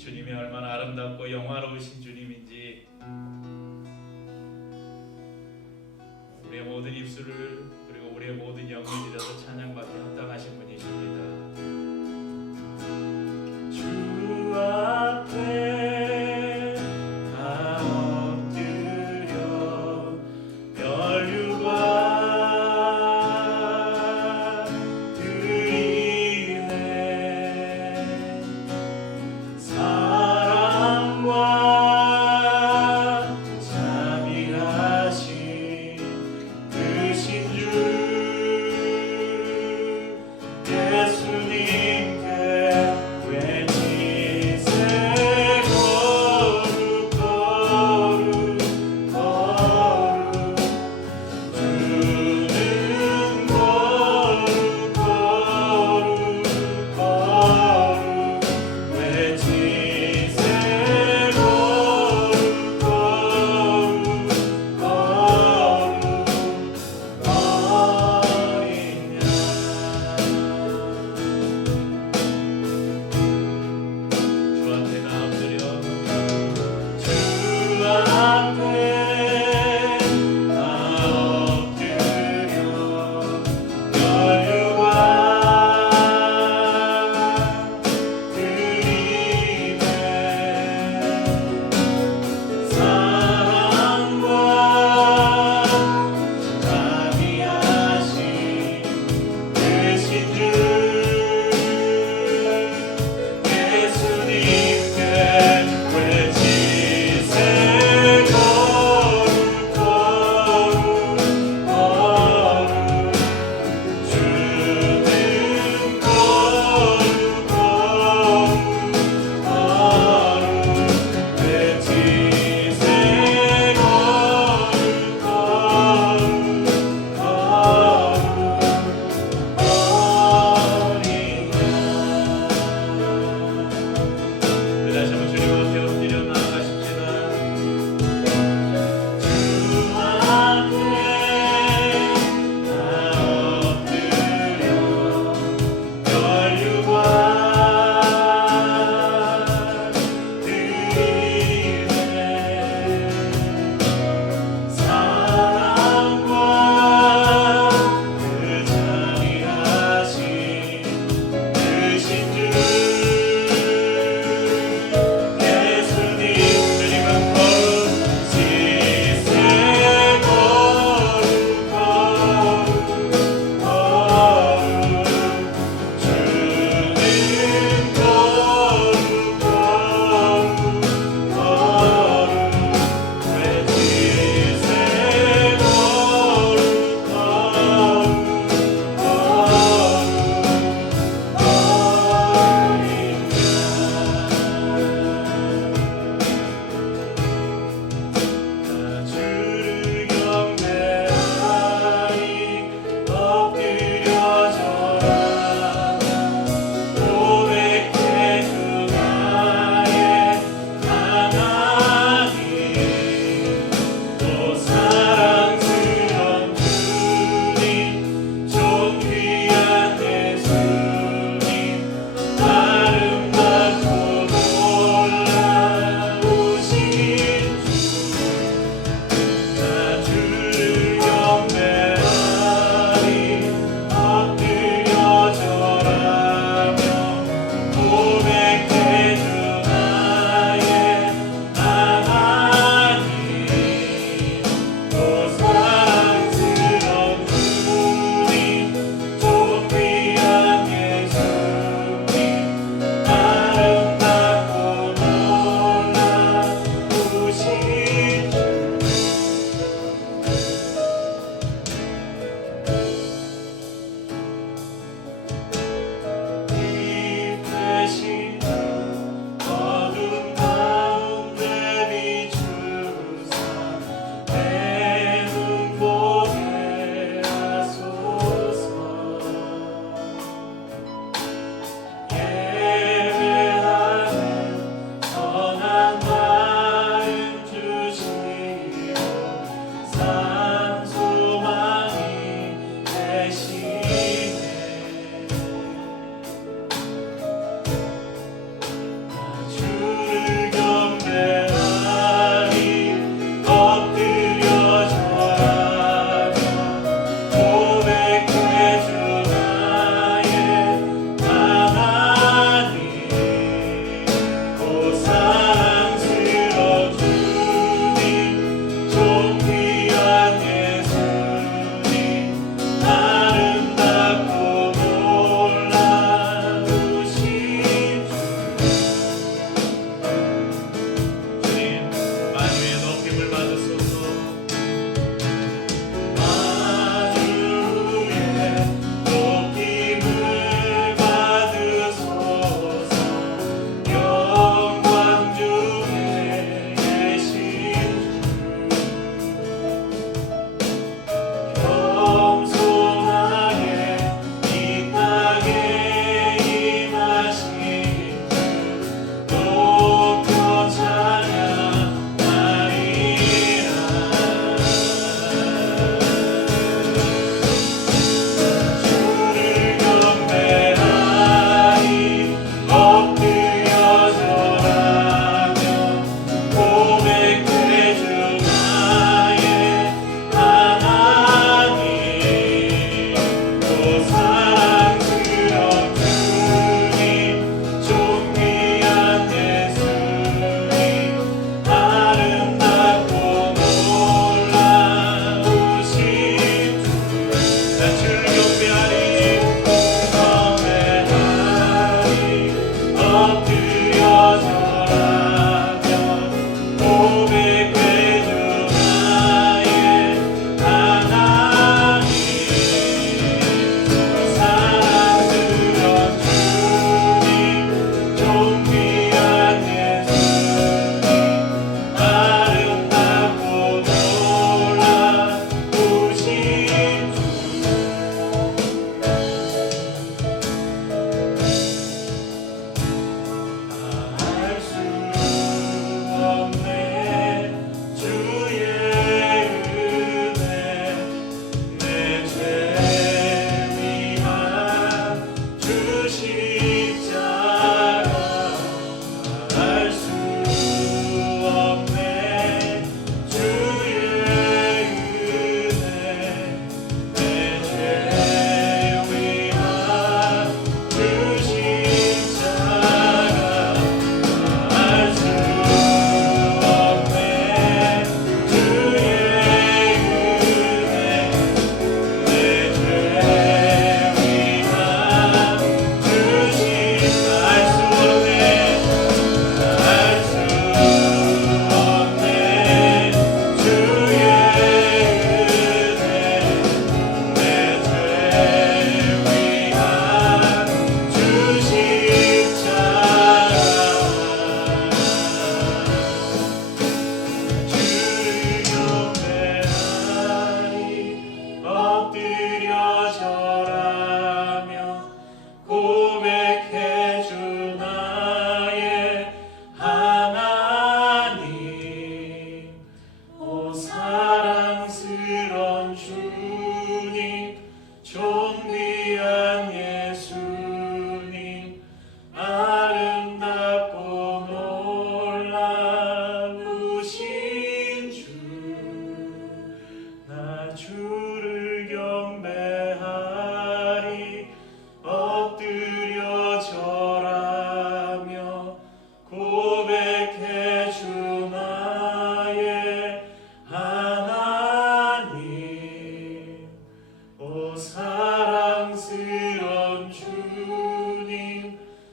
주님이 얼마나 아름답고 영화로우신 주님인지 우리의 모든 입술을 그리고 우리의 모든 영을 들여서 찬양받기 합당하신 분이십니다. 주 앞에 다 엎드려 멸류관 드리네. 사랑과 자비하신 크신 주 예수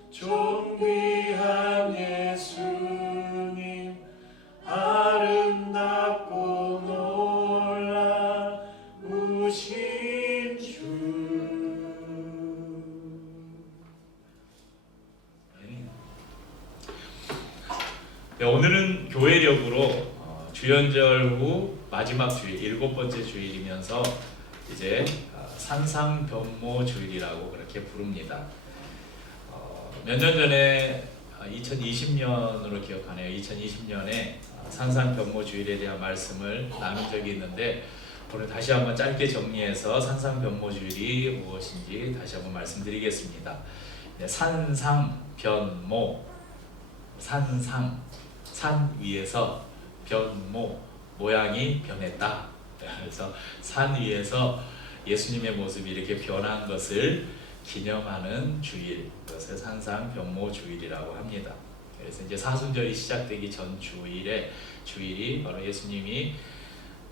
존귀한 예수님 아름답고 놀라우신 주. 네, 오늘은 교회력으로 주연절 후 마지막 주일, 7번째 주일이면서 이제 산상변모 주일이라고 그렇게 부릅니다. 몇 년 전에 2020년으로 기억하네요. 2020년에 산상변모 주일에 대한 말씀을 나눈 적이 있는데 오늘 다시 한번 짧게 정리해서 산상변모 주일이 무엇인지 다시 한번 말씀드리겠습니다. 산상변모, 산상, 산 위에서 변모, 모양이 변했다. 그래서 산 위에서 예수님의 모습이 이렇게 변한 것을 기념하는 주일, 그것을 산상변모 주일이라고 합니다. 그래서 이제 사순절이 시작되기 전 주일이 바로 예수님이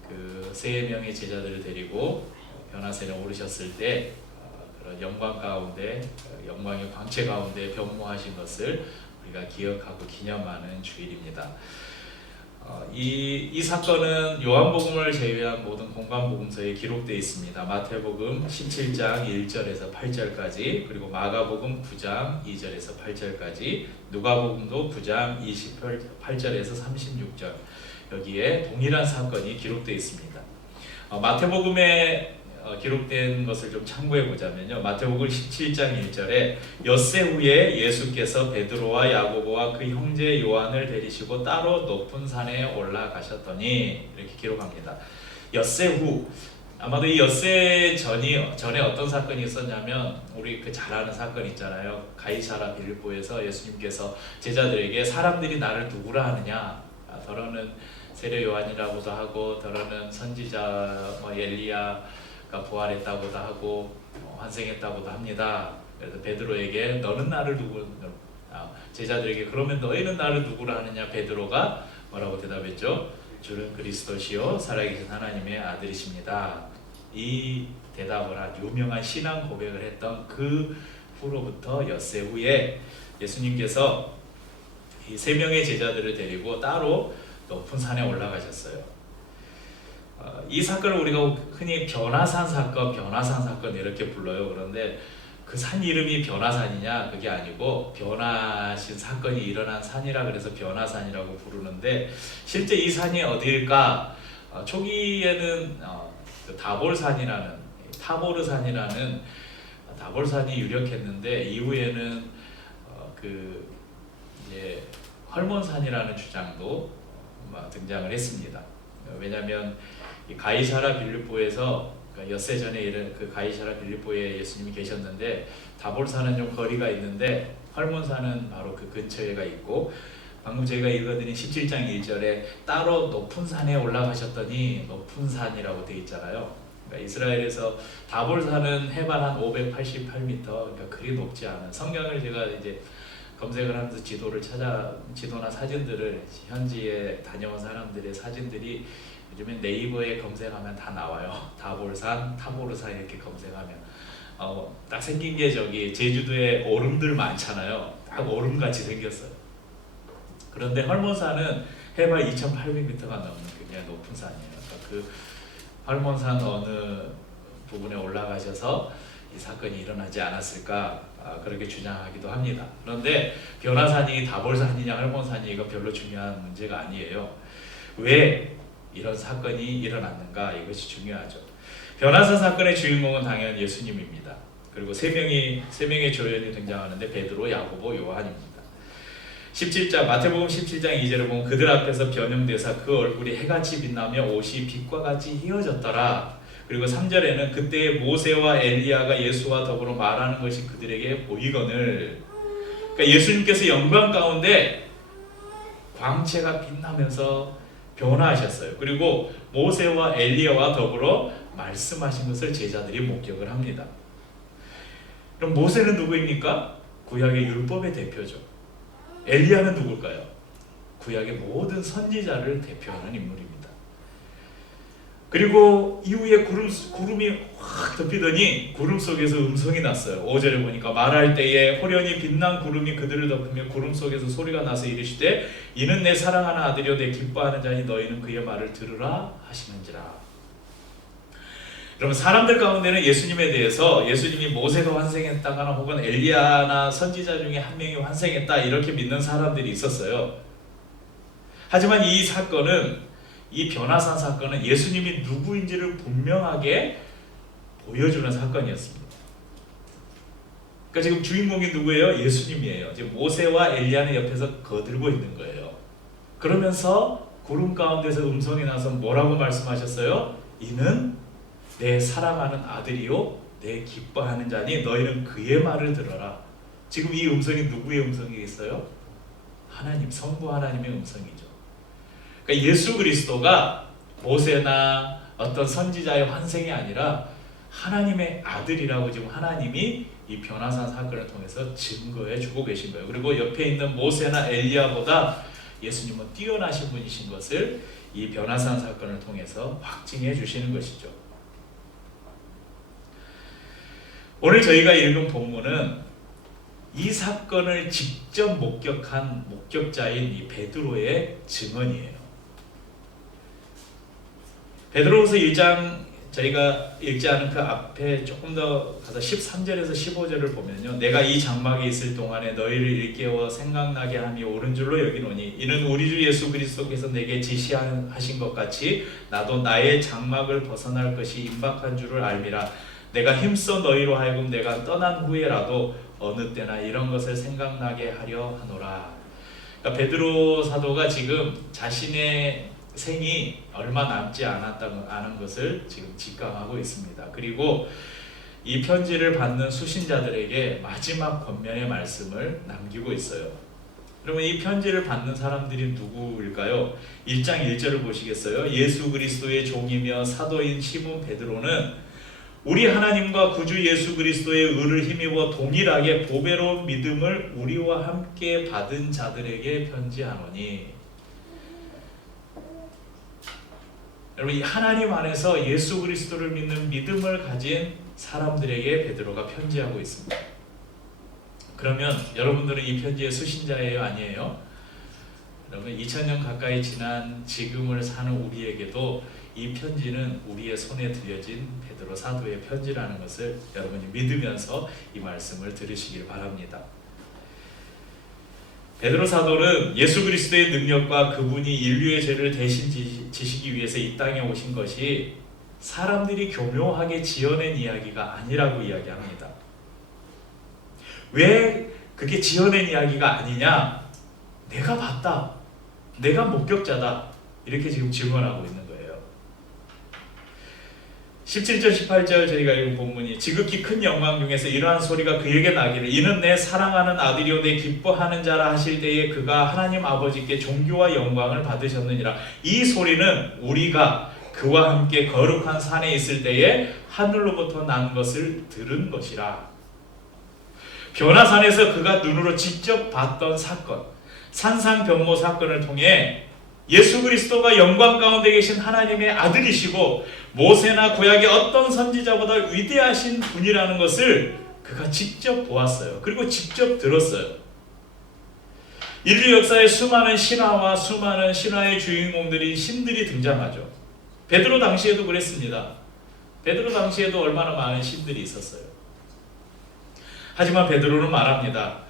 그 3명의 제자들을 데리고 변화산에 오르셨을 때 그런 영광 가운데, 영광의 광채 가운데 변모하신 것을 우리가 기억하고 기념하는 주일입니다. 이 사건은 요한복음을 제외한 모든 공관복음서에 기록되어 있습니다. 마태복음 17장 1절에서 8절까지, 그리고 마가복음 9장 2절에서 8절까지, 누가복음도 9장 28절에서 36절, 여기에 동일한 사건이 기록되어 있습니다. 마태복음에 기록된 것을 좀 참고해 보자면요, 마태복음 17장 1절에 엿새 후에 예수께서 베드로와 야고보와 그 형제 요한을 데리시고 따로 높은 산에 올라가셨더니, 이렇게 기록합니다. 엿새 후, 아마도 이 엿새 전에 어떤 사건이 있었냐면, 우리 그 잘 아는 사건 있잖아요. 가이사랴 빌립보에서 예수님께서 제자들에게 사람들이 나를 누구라 하느냐, 더러는 세례 요한이라고도 하고, 더러는 선지자 엘리야 부활했다고도 하고 환생했다고도 합니다. 그래서 베드로에게 너는 나를 제자들에게 그러면 너희는 나를 누구라 하느냐, 베드로가 뭐라고 대답했죠? 주는 그리스도시요 살아계신 하나님의 아들이십니다. 이 대답을 한 유명한 신앙 고백을 했던 그 후로부터 엿새 후에 예수님께서 이 3명의 제자들을 데리고 따로 높은 산에 올라가셨어요. 이 사건을 우리가 흔히 변화산 사건 이렇게 불러요. 그런데 그 산 이름이 변화산이냐, 그게 아니고 변화신 사건이 일어난 산이라 그래서 변화산이라고 부르는데, 실제 이 산이 어디일까? 초기에는 타보르산이라는 다볼산이 유력했는데, 이후에는 이제 헐몬산이라는 주장도 등장을 했습니다. 왜냐하면 이 가이사랴 빌립보에서, 엿새 전에 이른 그 가이사랴 빌립보에 예수님이 계셨는데, 다볼산은 좀 거리가 있는데 헐몬산은 바로 그 근처에가 있고, 방금 저희가 읽어드린 17장 1절에 따로 높은 산에 올라가셨더니 높은 산이라고 되어 있잖아요. 그러니까 이스라엘에서 다볼산은 해발 한 588m, 그러니까 그리 높지 않은, 성경을 제가 이제 검색을 하면서 지도나 사진들을, 현지에 다녀온 사람들의 사진들이 요즘엔 네이버에 검색하면 다 나와요. 다볼산, 타보르산 이렇게 검색하면 딱 생긴 게 저기 제주도에 얼음들 많잖아요. 딱 얼음같이 생겼어요. 그런데 헐몬산은 해발 2,800m가 넘는 굉장히 높은 산이에요. 그러니까 그 헐몬산 어느 부분에 올라가셔서 이 사건이 일어나지 않았을까, 그렇게 주장하기도 합니다. 그런데 변화산이 다볼산이냐 헐몬산이 이거 별로 중요한 문제가 아니에요. 왜 이런 사건이 일어났는가, 이것이 중요하죠. 변화산 사건의 주인공은 당연 예수님입니다. 그리고 3명의 조연이 등장하는데 베드로, 야고보, 요한입니다. 마태복음 17장 2절을 보면 그들 앞에서 변형되사 그 얼굴이 해같이 빛나며 옷이 빛과 같이 휘어졌더라. 그리고 3절에는 그때 모세와 엘리야가 예수와 더불어 말하는 것이 그들에게 보이거늘. 그러니까 예수님께서 영광 가운데 광채가 빛나면서 변화하셨어요. 그리고 모세와 엘리야와 더불어 말씀하신 것을 제자들이 목격을 합니다. 그럼 모세는 누구입니까? 구약의 율법의 대표죠. 엘리야는 누굴까요? 구약의 모든 선지자를 대표하는 인물입니다. 그리고 이후에 구름이 확 덮이더니 구름 속에서 음성이 났어요. 5절에 보니까 말할 때에 호련히 빛난 구름이 그들을 덮으며 구름 속에서 소리가 나서 이르시되 이는 내 사랑하는 아들이요 내 기뻐하는 자니 너희는 그의 말을 들으라 하시는지라. 여러분, 사람들 가운데는 예수님에 대해서 예수님이 모세가 환생했다거나 혹은 엘리야나 선지자 중에 한 명이 환생했다 이렇게 믿는 사람들이 있었어요. 하지만 이 사건은, 이 변화산 사건은 예수님이 누구인지를 분명하게 보여주는 사건이었습니다. 그러니까 지금 주인공이 누구예요? 예수님이에요. 지금 모세와 엘리야는 옆에서 거들고 있는 거예요. 그러면서 구름 가운데서 음성이 나서 뭐라고 말씀하셨어요? 이는 내 사랑하는 아들이요 내 기뻐하는 자니 너희는 그의 말을 들어라. 지금 이 음성이 누구의 음성이겠어요? 하나님, 성부 하나님의 음성이죠. 그러니까 예수 그리스도가 모세나 어떤 선지자의 환생이 아니라 하나님의 아들이라고 지금 하나님이 이 변화산 사건을 통해서 증거해 주고 계신 거예요. 그리고 옆에 있는 모세나 엘리야보다 예수님은 뛰어나신 분이신 것을 이 변화산 사건을 통해서 확증해 주시는 것이죠. 오늘 저희가 읽은 본문은 이 사건을 직접 목격한 목격자인 이 베드로의 증언이에요. 베드로후서 1장 저희가 읽지 않은 그 앞에 조금 더 가서 13절에서 15절을 보면요, 내가 이 장막에 있을 동안에 너희를 일깨워 생각나게 함이 옳은 줄로 여기노니 이는 우리 주 예수 그리스도께서 내게 지시하신 것 같이 나도 나의 장막을 벗어날 것이 임박한 줄을 알미라. 내가 힘써 너희로 하여금 내가 떠난 후에라도 어느 때나 이런 것을 생각나게 하려 하노라. 그러니까 베드로 사도가 지금 자신의 생이 얼마 남지 않았다는 것을 지금 직감하고 있습니다. 그리고 이 편지를 받는 수신자들에게 마지막 권면의 말씀을 남기고 있어요. 그러면 이 편지를 받는 사람들이 누구일까요? 1장 1절을 보시겠어요? 예수 그리스도의 종이며 사도인 시몬 베드로는 우리 하나님과 구주 예수 그리스도의 의를 힘입어 동일하게 보배로운 믿음을 우리와 함께 받은 자들에게 편지하노니. 여러분, 이 하나님 안에서 예수 그리스도를 믿는 믿음을 가진 사람들에게 베드로가 편지하고 있습니다. 그러면 여러분들은 이 편지의 수신자예요? 아니에요? 여러분, 2000년 가까이 지난 지금을 사는 우리에게도 이 편지는 우리의 손에 들려진 베드로 사도의 편지라는 것을 여러분이 믿으면서 이 말씀을 들으시길 바랍니다. 베드로 사도는 예수 그리스도의 능력과 그분이 인류의 죄를 대신 지시기 위해서 이 땅에 오신 것이 사람들이 교묘하게 지어낸 이야기가 아니라고 이야기합니다. 왜 그게 지어낸 이야기가 아니냐? 내가 봤다, 내가 목격자다, 이렇게 지금 증언하고 있는 거예요. 17절 18절 저희가 읽은 본문이 지극히 큰 영광 중에서 이러한 소리가 그에게 나기를 이는 내 사랑하는 아들이요 내 기뻐하는 자라 하실 때에 그가 하나님 아버지께 존귀와 영광을 받으셨느니라. 이 소리는 우리가 그와 함께 거룩한 산에 있을 때에 하늘로부터 난 것을 들은 것이라. 변화산에서 그가 눈으로 직접 봤던 사건, 산상변모 사건을 통해 예수 그리스도가 영광 가운데 계신 하나님의 아들이시고 모세나 구약의 어떤 선지자보다 위대하신 분이라는 것을 그가 직접 보았어요. 그리고 직접 들었어요. 인류 역사에 수많은 신화와 수많은 신화의 주인공들이 신들이 등장하죠. 베드로 당시에도 그랬습니다. 베드로 당시에도 얼마나 많은 신들이 있었어요. 하지만 베드로는 말합니다.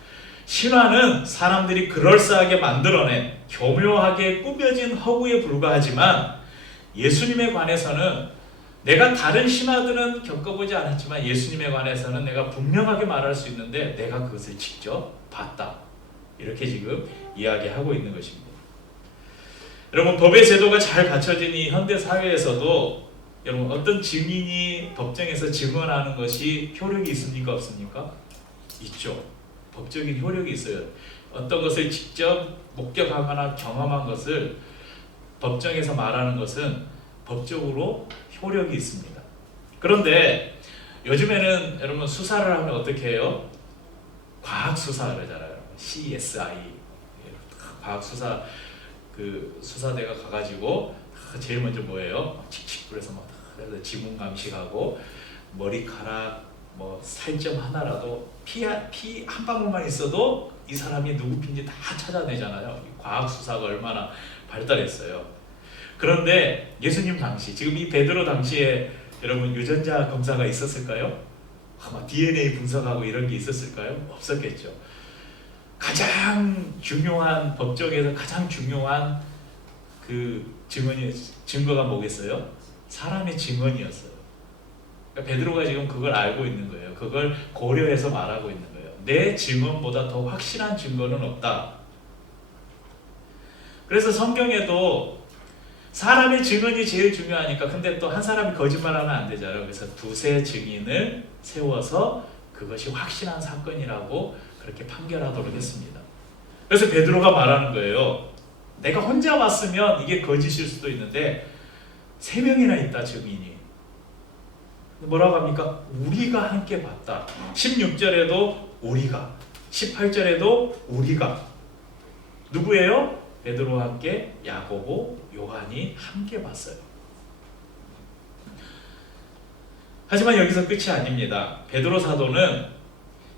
신화는 사람들이 그럴싸하게 만들어낸 교묘하게 꾸며진 허구에 불과하지만 예수님에 관해서는 내가 다른 신화들은 겪어보지 않았지만 예수님에 관해서는 내가 분명하게 말할 수 있는데 내가 그것을 직접 봤다. 이렇게 지금 이야기하고 있는 것입니다. 여러분, 법의 제도가 잘 갖춰진 이 현대 사회에서도 여러분 어떤 증인이 법정에서 증언하는 것이 효력이 있습니까? 없습니까? 있죠. 법적인 효력이 있어요. 어떤 것을 직접 목격하거나 경험한 것을 법정에서 말하는 것은 법적으로 효력이 있습니다. 그런데 요즘에는 여러분 수사를 하면 어떻게 해요? 과학 수사 그러잖아요. CSI. 과학 수사 그 수사대가 가가지고 제일 먼저 뭐예요? 칙칙 불에서 막 지문 감식하고 머리카락 뭐 살점 하나라도 피 한 방울만 있어도 이 사람이 누구 피인지 다 찾아내잖아요. 과학 수사가 얼마나 발달했어요. 그런데 예수님 당시, 지금 이 베드로 당시에 여러분 유전자 검사가 있었을까요? 아마 DNA 분석하고 이런 게 있었을까요? 없었겠죠. 가장 중요한, 법정에서 가장 중요한 그 증거가 뭐겠어요? 사람의 증언이었어요. 그러니까 베드로가 지금 그걸 알고 있는 거예요. 그걸 고려해서 말하고 있는 거예요. 내 증언보다 더 확실한 증거는 없다. 그래서 성경에도 사람의 증언이 제일 중요하니까, 근데 또 한 사람이 거짓말하면 안 되잖아요. 그래서 두세 증인을 세워서 그것이 확실한 사건이라고 그렇게 판결하도록 했습니다. 그래서 베드로가 말하는 거예요. 내가 혼자 왔으면 이게 거짓일 수도 있는데 3명이나 있다, 증인이. 뭐라고 합니까? 우리가 함께 봤다. 16절에도 우리가, 18절에도 우리가. 누구예요? 베드로와 함께 야고보, 요한이 함께 봤어요. 하지만 여기서 끝이 아닙니다. 베드로 사도는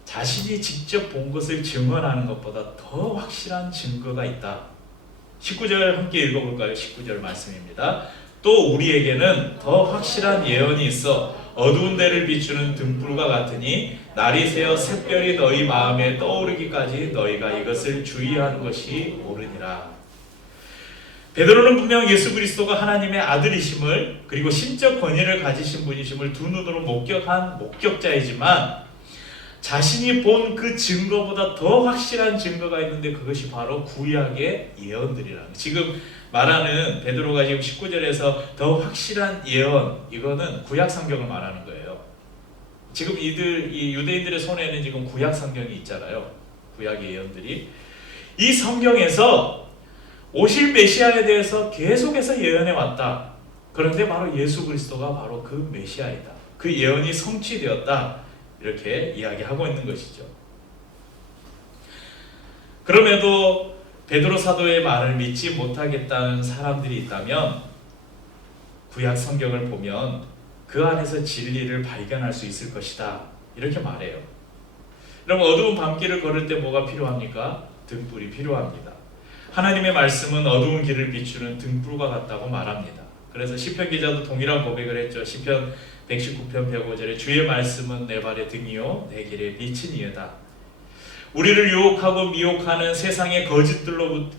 자신이 직접 본 것을 증언하는 것보다 더 확실한 증거가 있다. 19절 함께 읽어볼까요? 19절 말씀입니다. 또 우리에게는 더 확실한 예언이 있어 어두운 데를 비추는 등불과 같으니 날이 새어 샛별이 너희 마음에 떠오르기까지 너희가 이것을 주의하는 것이 옳으니라. 베드로는 분명 예수 그리스도가 하나님의 아들이심을, 그리고 신적 권위를 가지신 분이심을 두 눈으로 목격한 목격자이지만 자신이 본 그 증거보다 더 확실한 증거가 있는데 그것이 바로 구약의 예언들이라는, 지금 말하는 베드로가 지금 19절에서 더 확실한 예언, 이거는 구약 성경을 말하는 거예요. 지금 이 유대인들의 손에는 지금 구약 성경이 있잖아요. 구약의 예언들이. 이 성경에서 오실 메시아에 대해서 계속해서 예언해 왔다. 그런데 바로 예수 그리스도가 바로 그 메시아이다. 그 예언이 성취되었다. 이렇게 이야기하고 있는 것이죠. 그럼에도 베드로 사도의 말을 믿지 못하겠다는 사람들이 있다면 구약 성경을 보면 그 안에서 진리를 발견할 수 있을 것이다. 이렇게 말해요. 여러분, 어두운 밤길을 걸을 때 뭐가 필요합니까? 등불이 필요합니다. 하나님의 말씀은 어두운 길을 비추는 등불과 같다고 말합니다. 그래서 시편 기자도 동일한 고백을 했죠. 시편 119편 105절에 주의 말씀은 내 발의 등이요 내 길에 빛이니이다. 우리를 유혹하고 미혹하는 세상의 거짓들로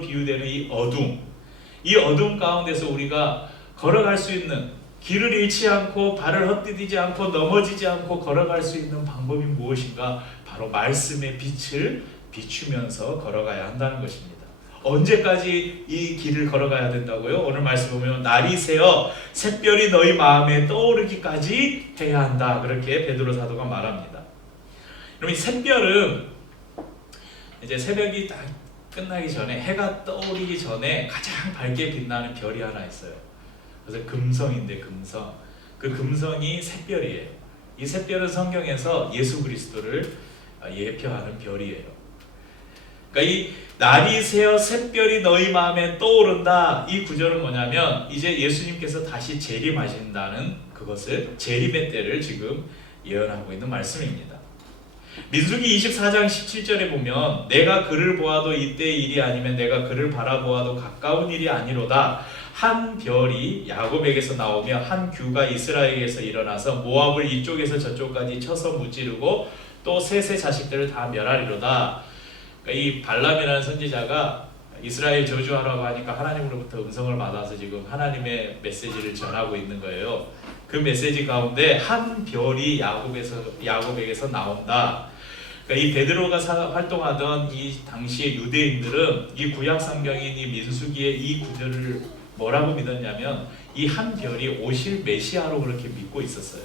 비유되는 이 어둠 가운데서 우리가 걸어갈 수 있는, 길을 잃지 않고 발을 헛디디지 않고 넘어지지 않고 걸어갈 수 있는 방법이 무엇인가? 바로 말씀의 빛을 비추면서 걸어가야 한다는 것입니다. 언제까지 이 길을 걸어가야 된다고요? 오늘 말씀 보면 날이 새어 샛별이 너희 마음에 떠오르기까지 해야 한다. 그렇게 베드로 사도가 말합니다. 여러분, 이 샛별은 이제 새벽이 딱 끝나기 전에, 해가 떠오르기 전에 가장 밝게 빛나는 별이 하나 있어요. 그래서 금성인데, 금성. 그 금성이 샛별이에요. 이 샛별은 성경에서 예수 그리스도를 예표하는 별이에요. 그러니까 이 날이 새어 샛별이 너희 마음에 떠오른다. 이 구절은 뭐냐면 이제 예수님께서 다시 재림하신다는 그것을, 재림의 때를 지금 예언하고 있는 말씀입니다. 민수기 24장 17절에 보면 내가 그를 보아도 이때의 일이 아니면 내가 그를 바라보아도 가까운 일이 아니로다. 한 별이 야곱에게서 나오며 한 규가 이스라엘에게서 일어나서 모압을 이쪽에서 저쪽까지 쳐서 무찌르고 또 셋의 자식들을 다 멸하리로다. 그러니까 이 발람이라는 선지자가 이스라엘 저주하라고 하니까 하나님으로부터 음성을 받아서 지금 하나님의 메시지를 전하고 있는 거예요. 그 메시지 가운데 한 별이 야곱에게서 나온다. 그러니까 이 베드로가 활동하던 이 당시의 유대인들은 이 구약 성경인 이 민수기의 이 구절을 뭐라고 믿었냐면 이 한 별이 오실 메시아로 그렇게 믿고 있었어요.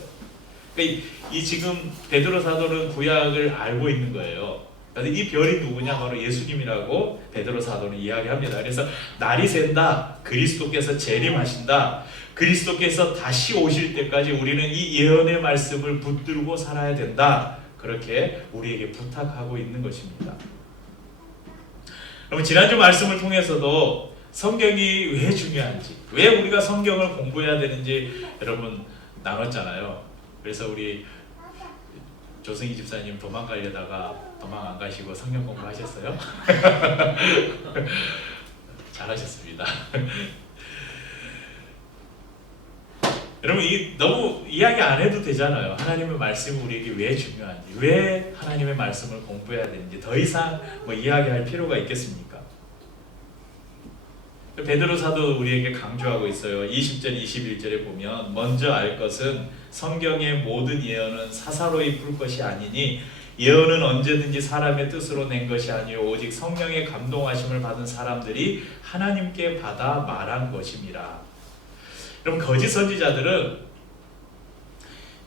그러니까 이 지금 베드로 사도는 구약을 알고 있는 거예요. 그래서 이 별이 누구냐? 바로 예수님이라고 베드로 사도는 이야기합니다. 그래서 날이 샌다. 그리스도께서 재림하신다. 그리스도께서 다시 오실 때까지 우리는 이 예언의 말씀을 붙들고 살아야 된다. 그렇게 우리에게 부탁하고 있는 것입니다. 여러분, 지난주 말씀을 통해서도 성경이 왜 중요한지, 왜 우리가 성경을 공부해야 되는지 여러분 나눴잖아요. 그래서 우리 조승희 집사님 도망가려다가 도망 안 가시고 성경 공부하셨어요? 잘하셨습니다. 여러분 이 너무 이야기 안 해도 되잖아요. 하나님의 말씀이 우리에게 왜 중요한지, 왜 하나님의 말씀을 공부해야 되는지 더 이상 뭐 이야기할 필요가 있겠습니까? 베드로 사도 우리에게 강조하고 있어요. 20절 21절에 보면 먼저 알 것은 성경의 모든 예언은 사사로이 풀 것이 아니니 예언은 언제든지 사람의 뜻으로 낸 것이 아니요 오직 성령의 감동하심을 받은 사람들이 하나님께 받아 말한 것임이라. 여러분 거짓 선지자들은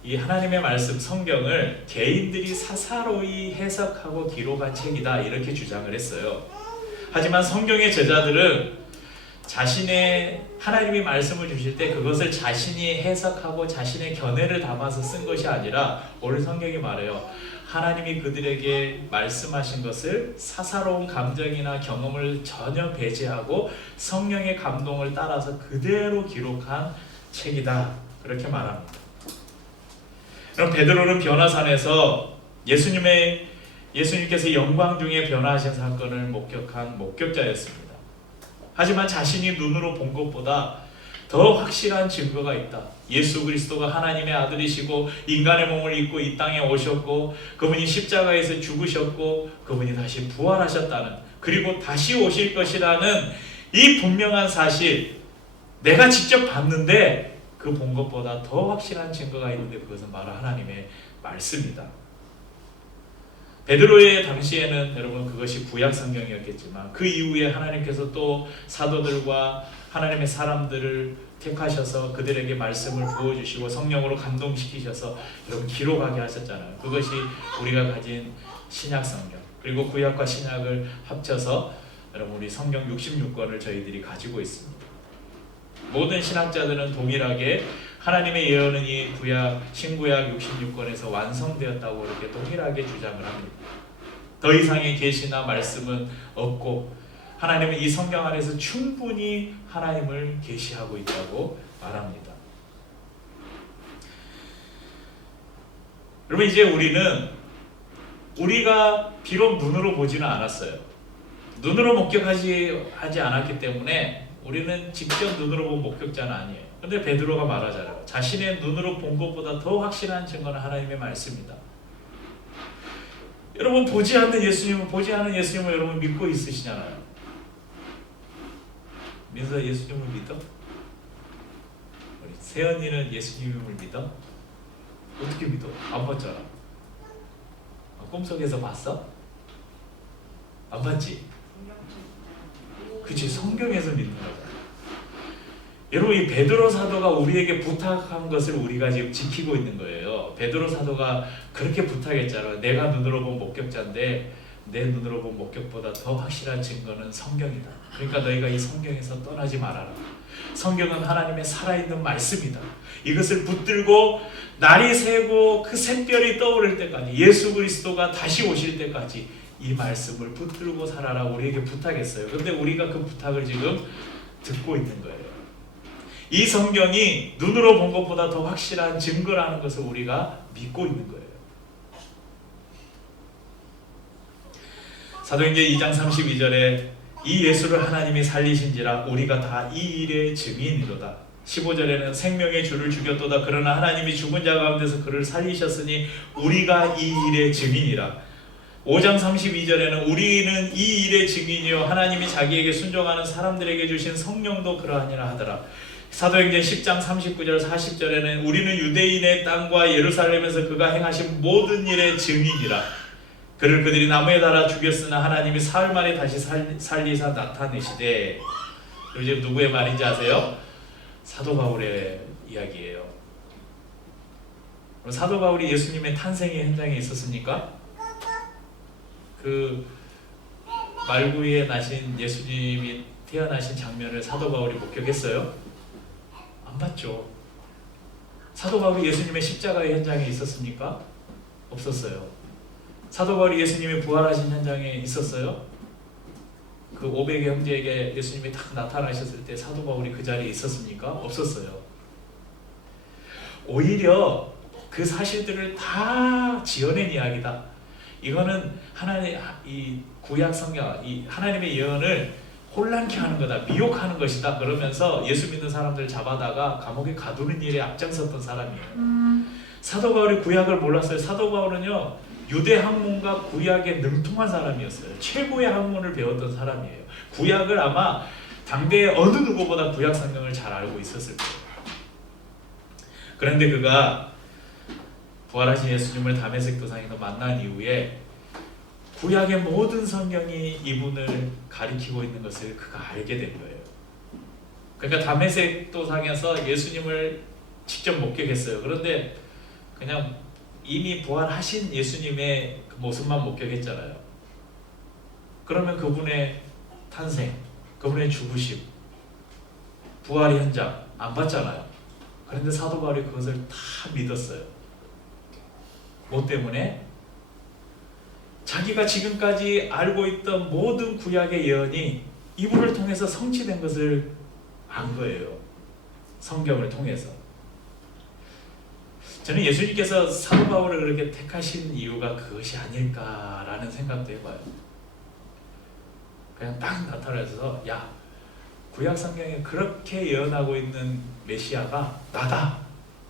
이 하나님의 말씀 성경을 개인들이 사사로이 해석하고 기록한 책이다 이렇게 주장을 했어요. 하지만 성경의 제자들은 자신의 하나님이 말씀을 주실 때 그것을 자신이 해석하고 자신의 견해를 담아서 쓴 것이 아니라 오늘 성경이 말해요. 하나님이 그들에게 말씀하신 것을 사사로운 감정이나 경험을 전혀 배제하고 성령의 감동을 따라서 그대로 기록한 책이다. 그렇게 말합니다. 그럼 베드로는 변화산에서 예수님께서 영광 중에 변화하신 사건을 목격한 목격자였습니다. 하지만 자신이 눈으로 본 것보다 더 확실한 증거가 있다. 예수 그리스도가 하나님의 아들이시고 인간의 몸을 입고 이 땅에 오셨고 그분이 십자가에서 죽으셨고 그분이 다시 부활하셨다는, 그리고 다시 오실 것이라는 이 분명한 사실, 내가 직접 봤는데 그 본 것보다 더 확실한 증거가 있는데 그것은 바로 하나님의 말씀이다. 베드로의 당시에는 여러분 그것이 구약 성경이었겠지만 그 이후에 하나님께서 또 사도들과 하나님의 사람들을 택하셔서 그들에게 말씀을 부어주시고 성령으로 감동시키셔서 여러분 기록하게 하셨잖아요. 그것이 우리가 가진 신약 성경, 그리고 구약과 신약을 합쳐서 여러분 우리 성경 66권을 저희들이 가지고 있습니다. 모든 신학자들은 동일하게 하나님의 예언은 이 신구약 66권에서 완성되었다고 이렇게 동일하게 주장을 합니다. 더 이상의 계시나 말씀은 없고 하나님은 이 성경 안에서 충분히 하나님을 계시하고 있다고 말합니다. 여러분 이제 우리가 비록 눈으로 보지는 않았어요. 눈으로 목격하지 않았기 때문에 우리는 직접 눈으로 본 목격자는 아니에요. 근데 베드로가 말하잖아요. 자신의 눈으로 본 것보다 더 확실한 증거는 하나님의 말씀이다. 여러분 보지 않는 예수님을 여러분 믿고 있으시잖아요. 민서 예수님을 믿어? 우리 세연이는 예수님을 믿어? 어떻게 믿어? 안 봤잖아. 꿈속에서 봤어? 안 봤지? 그치, 성경에서 믿는 거잖아. 여러분 이 베드로 사도가 우리에게 부탁한 것을 우리가 지금 지키고 있는 거예요. 베드로 사도가 그렇게 부탁했잖아. 내가 눈으로 본 목격자인데 내 눈으로 본 목격보다 더 확실한 증거는 성경이다. 그러니까 너희가 이 성경에서 떠나지 말아라. 성경은 하나님의 살아있는 말씀이다. 이것을 붙들고 날이 새고 그 샛별이 떠오를 때까지, 예수 그리스도가 다시 오실 때까지 이 말씀을 붙들고 살아라 우리에게 부탁했어요. 그런데 우리가 그 부탁을 지금 듣고 있는 거예요. 이 성경이 눈으로 본 것보다 더 확실한 증거라는 것을 우리가 믿고 있는 거예요. 사도행전 2장 32절에 이 예수를 하나님이 살리신지라 우리가 다 이 일의 증인이로다. 15절에는 생명의 주를 죽였도다. 그러나 하나님이 죽은 자 가운데서 그를 살리셨으니 우리가 이 일의 증인이라. 5장 32절에는 우리는 이 일의 증인이요 하나님이 자기에게 순종하는 사람들에게 주신 성령도 그러하니라 하더라. 사도행전 10장 39절 40절에는 우리는 유대인의 땅과 예루살렘에서 그가 행하신 모든 일의 증인이라. 그를 그들이 나무에 달아 죽였으나 하나님이 사흘 만에 다시 살리사 나타내시되. 요즘 누구의 말인지 아세요? 사도 바울의 이야기예요. 사도 바울이 예수님의 탄생의 현장에 있었습니까? 그 말구이에 나신 예수님이 태어나신 장면을 사도 바울이 목격했어요? 안 봤죠. 사도 바울이 예수님의 십자가의 현장에 있었습니까? 없었어요. 사도 바울이 예수님이 부활하신 현장에 있었어요? 그 500의 형제에게 예수님이 딱 나타나셨을 때 사도 바울이 그 자리에 있었습니까? 없었어요. 오히려 그 사실들을 다 지어낸 이야기다. 이거는 하나님의 이 구약 성경, 이 하나님의 예언을 혼란케 하는 거다, 미혹하는 것이다. 그러면서 예수 믿는 사람들 잡아다가 감옥에 가두는 일에 앞장섰던 사람이에요. 사도 바울이 구약을 몰랐어요. 사도 바울은요, 유대 학문과 구약에 능통한 사람이었어요. 최고의 학문을 배웠던 사람이에요. 구약을 아마 당대의 어느 누구보다 구약 성경을 잘 알고 있었을 거예요. 그런데 그가 부활하신 예수님을 다메섹 도상에서 만난 이후에 구약의 모든 성경이 이분을 가리키고 있는 것을 그가 알게 된 거예요. 그러니까 다메섹 도상에서 예수님을 직접 목격했어요. 그런데 그냥 이미 부활하신 예수님의 그 모습만 목격했잖아요. 그러면 그분의 탄생, 그분의 죽으심, 부활 현장 안 봤잖아요. 그런데 사도 바울이 그것을 다 믿었어요. 뭐 때문에? 자기가 지금까지 알고 있던 모든 구약의 예언이 이분을 통해서 성취된 것을 안 거예요. 성경을 통해서. 저는 예수님께서 사도 바울을 그렇게 택하신 이유가 그것이 아닐까라는 생각도 해봐요. 그냥 딱 나타나서 야, 구약 성경에 그렇게 예언하고 있는 메시아가 나다.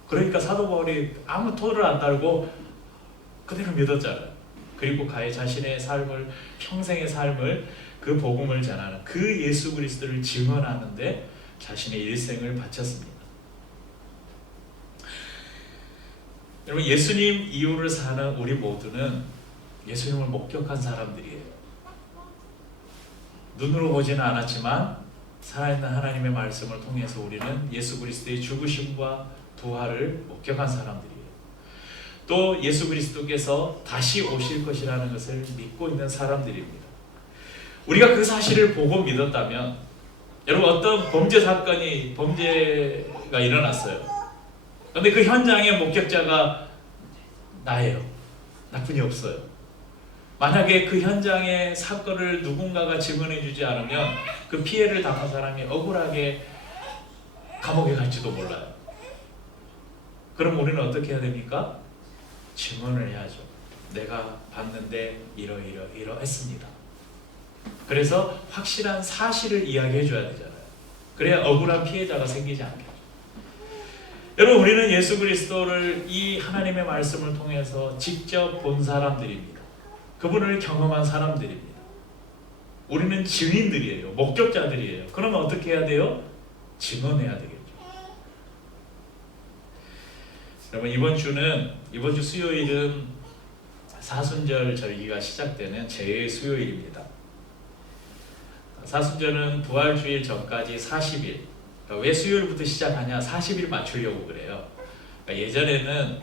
그러니까 사도 바울이 아무 토를 안 달고 그대로 믿었잖아요. 그리고 자신의 삶을, 평생의 삶을 그 복음을 전하는 그 예수 그리스도를 증언하는데 자신의 일생을 바쳤습니다. 여러분, 예수님 이후를 사는 우리 모두는 예수님을 목격한 사람들이에요. 눈으로 보지는 않았지만 살아있는 하나님의 말씀을 통해서 우리는 예수 그리스도의 죽으심과 부활을 목격한 사람들이에요. 또 예수 그리스도께서 다시 오실 것이라는 것을 믿고 있는 사람들입니다. 우리가 그 사실을 보고 믿었다면, 여러분, 어떤 범죄가 일어났어요. 그런데 그 현장의 목격자가 나예요. 나뿐이 없어요. 만약에 그 현장의 사건을 누군가가 증언해주지 않으면 그 피해를 당한 사람이 억울하게 감옥에 갈지도 몰라요. 그럼 우리는 어떻게 해야 됩니까? 증언을 해야죠. 내가 봤는데 이러했습니다. 그래서 확실한 사실을 이야기해 줘야 되잖아요. 그래야 억울한 피해자가 생기지 않게. 여러분, 우리는 예수 그리스도를 이 하나님의 말씀을 통해서 직접 본 사람들입니다. 그분을 경험한 사람들입니다. 우리는 증인들이에요. 목격자들이에요. 그러면 어떻게 해야 돼요? 증언해야 되겠죠. 여러분, 이번 주 수요일은 사순절 절기가 시작되는 제 수요일입니다. 사순절은 부활주일 전까지 40일. 그러니까 왜 수요일부터 시작하냐? 40일 맞추려고 그래요. 그러니까 예전에는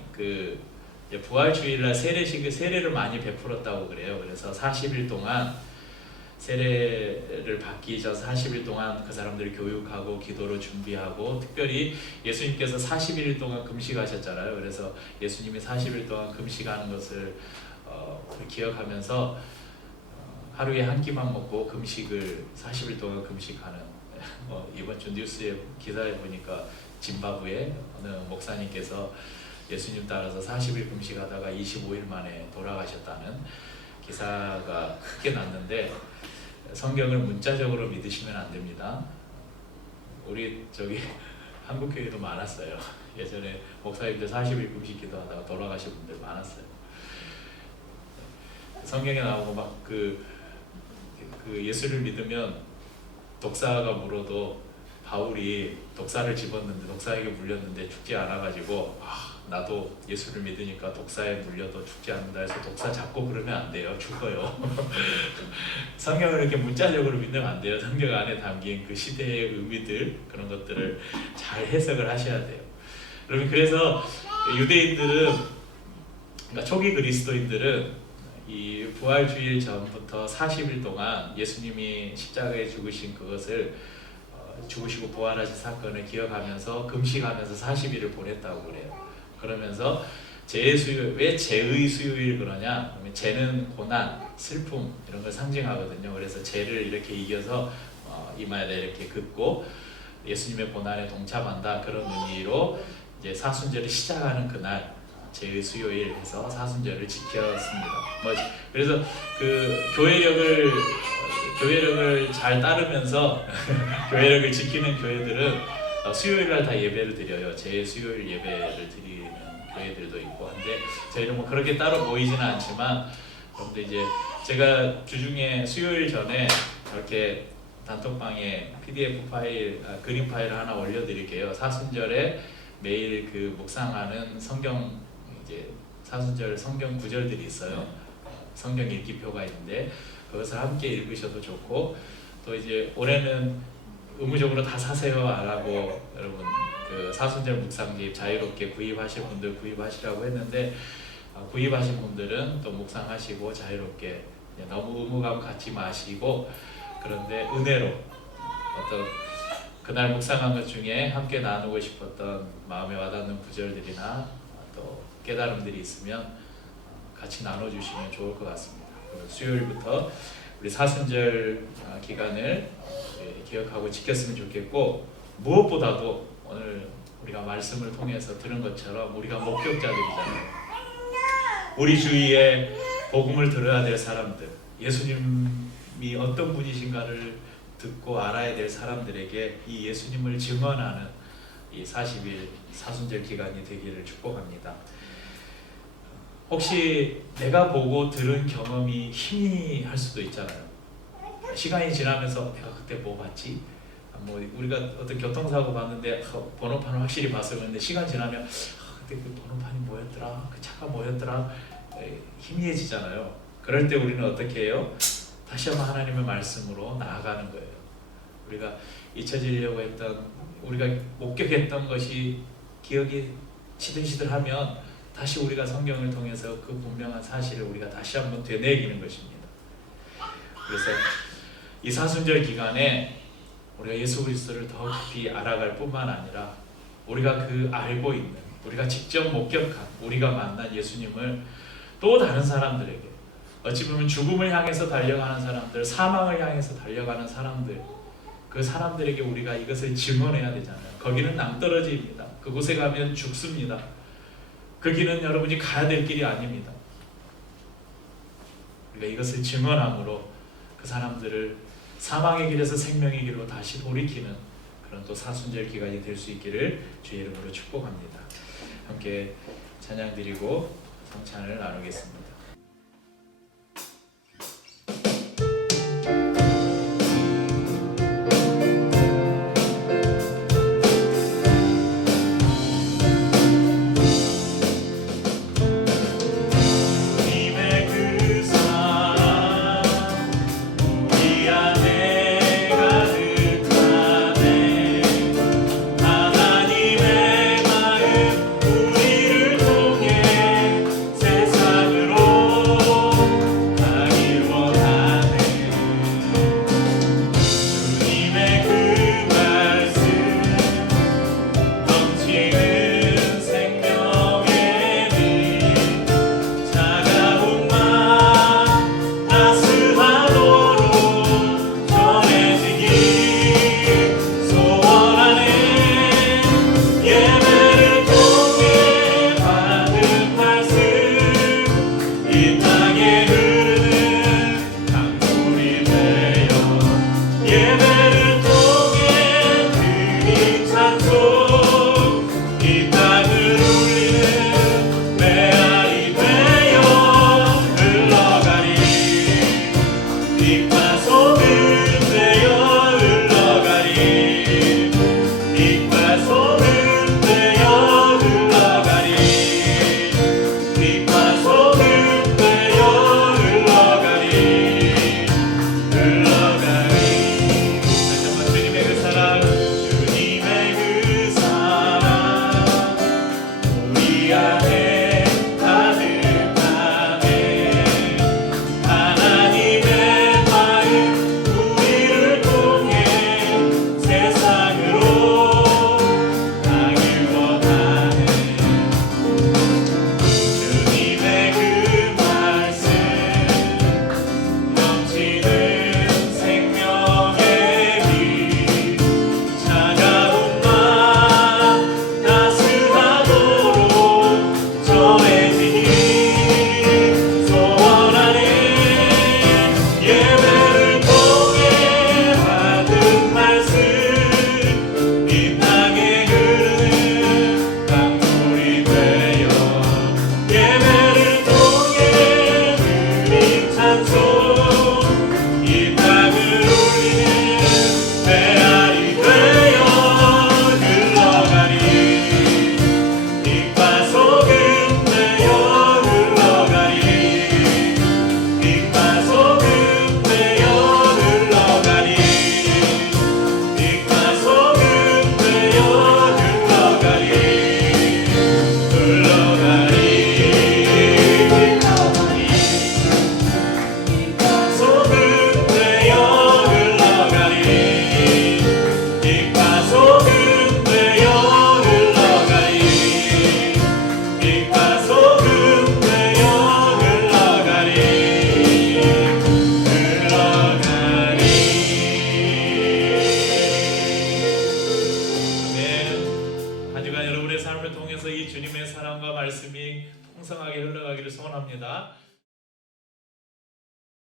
부활주일날 세례를 많이 베풀었다고 그래요. 그래서 40일 동안 세례를 받기 전 40일 동안 그 사람들을 교육하고 기도로 준비하고, 특별히 예수님께서 41일 동안 금식하셨잖아요. 그래서 예수님이 40일 동안 금식하는 것을 기억하면서 하루에 한 끼만 먹고 금식을 40일 동안 금식하는, 이번 주 뉴스에 기사에 보니까 짐바브웨 어느 목사님께서 예수님 따라서 40일 금식하다가 25일 만에 돌아가셨다는 기사가 크게 났는데, 성경을 문자적으로 믿으시면 안 됩니다. 우리 한국교회도 많았어요. 예전에 목사님들 40일 금식 기도하다가 돌아가신 분들 많았어요. 성경에 나오고 막 그 예수를 믿으면 독사가 물어도 바울이 독사를 집었는데, 독사에게 물렸는데 죽지 않아가지고 나도 예수를 믿으니까 독사에 물려도 죽지 않는다 해서 독사 잡고 그러면 안 돼요. 죽어요. 성경을 이렇게 문자적으로 믿으면 안 돼요. 성경 안에 담긴 그 시대의 의미들, 그런 것들을 잘 해석을 하셔야 돼요. 여러분, 그래서 유대인들은, 그러니까 초기 그리스도인들은 이 부활주일 전부터 40일 동안 예수님이 십자가에 죽으신 그것을 죽으시고 부활하신 사건을 기억하면서 금식하면서 40일을 보냈다고 그래요. 그러면서 왜 제의 수요일 그러냐? 그러면 제는 고난, 슬픔 이런 걸 상징하거든요. 그래서 죄를 이렇게 이겨서 이마에다 이렇게 긋고 예수님의 고난에 동참한다, 그런 의미로 이제 사순절을 시작하는 그날 제의 수요일 해서 사순절을 지켰습니다. 그래서 그 교회력을 잘 따르면서 교회력을 지키는 교회들은 수요일날 다 예배를 드려요. 제의 수요일 예배를 드리는 교회들도 있고 한데, 저희는 뭐 그렇게 따로 모이지는 않지만, 그런데 이제 제가 주중에 수요일 전에 이렇게 단톡방에 PDF 파일, 그림 파일을 하나 올려드릴게요. 사순절에 매일 그 묵상하는 성경, 이제 사순절 성경 구절들이 있어요. 성경 읽기표가 있는데 그것을 함께 읽으셔도 좋고, 또 이제 올해는 의무적으로 다 사세요 안 하고 여러분 그 사순절 묵상집 자유롭게 구입하실 분들 구입하시라고 했는데, 구입하신 분들은 또 묵상하시고 자유롭게, 너무 의무감 갖지 마시고, 그런데 은혜로 어떤 그날 묵상한 것 중에 함께 나누고 싶었던 마음에 와닿는 구절들이나 또 깨달음들이 있으면 같이 나눠주시면 좋을 것 같습니다. 수요일부터 우리 사순절 기간을 기억하고 지켰으면 좋겠고, 무엇보다도 오늘 우리가 말씀을 통해서 들은 것처럼 우리가 목격자들이잖아요. 우리 주위에 복음을 들어야 될 사람들, 예수님이 어떤 분이신가를 듣고 알아야 될 사람들에게 이 예수님을 증언하는 이 40일 사순절 기간이 되기를 축복합니다. 혹시 내가 보고 들은 경험이 희미할 수도 있잖아요. 시간이 지나면서 내가 그때 뭐 봤지? 뭐 우리가 어떤 교통사고 봤는데 번호판을 확실히 봤어요. 근데 시간 지나면 그때 그 번호판이 뭐였더라? 그 차가 뭐였더라? 희미해지잖아요. 그럴 때 우리는 어떻게 해요? 다시 한번 하나님의 말씀으로 나아가는 거예요. 우리가 잊혀지려고 했던, 우리가 목격했던 것이 기억이 시들시들하면 다시 우리가 성경을 통해서 그 분명한 사실을 우리가 다시 한번 되새기는 것입니다. 그래서 이 사순절 기간에 우리가 예수 그리스도를 더 깊이 알아갈 뿐만 아니라 우리가 그 알고 있는, 우리가 직접 목격한, 우리가 만난 예수님을 또 다른 사람들에게, 어찌 보면 죽음을 향해서 달려가는 사람들, 사망을 향해서 달려가는 사람들, 그 사람들에게 우리가 이것을 증언해야 되잖아요. 거기는 낭떠러지입니다. 그곳에 가면 죽습니다. 그 길은 여러분이 가야 될 길이 아닙니다. 우리가 이것을 증언함으로 그 사람들을 사망의 길에서 생명의 길로 다시 돌이키는 그런 또 사순절 기간이 될 수 있기를 주의 이름으로 축복합니다. 함께 찬양 드리고 성찬을 나누겠습니다.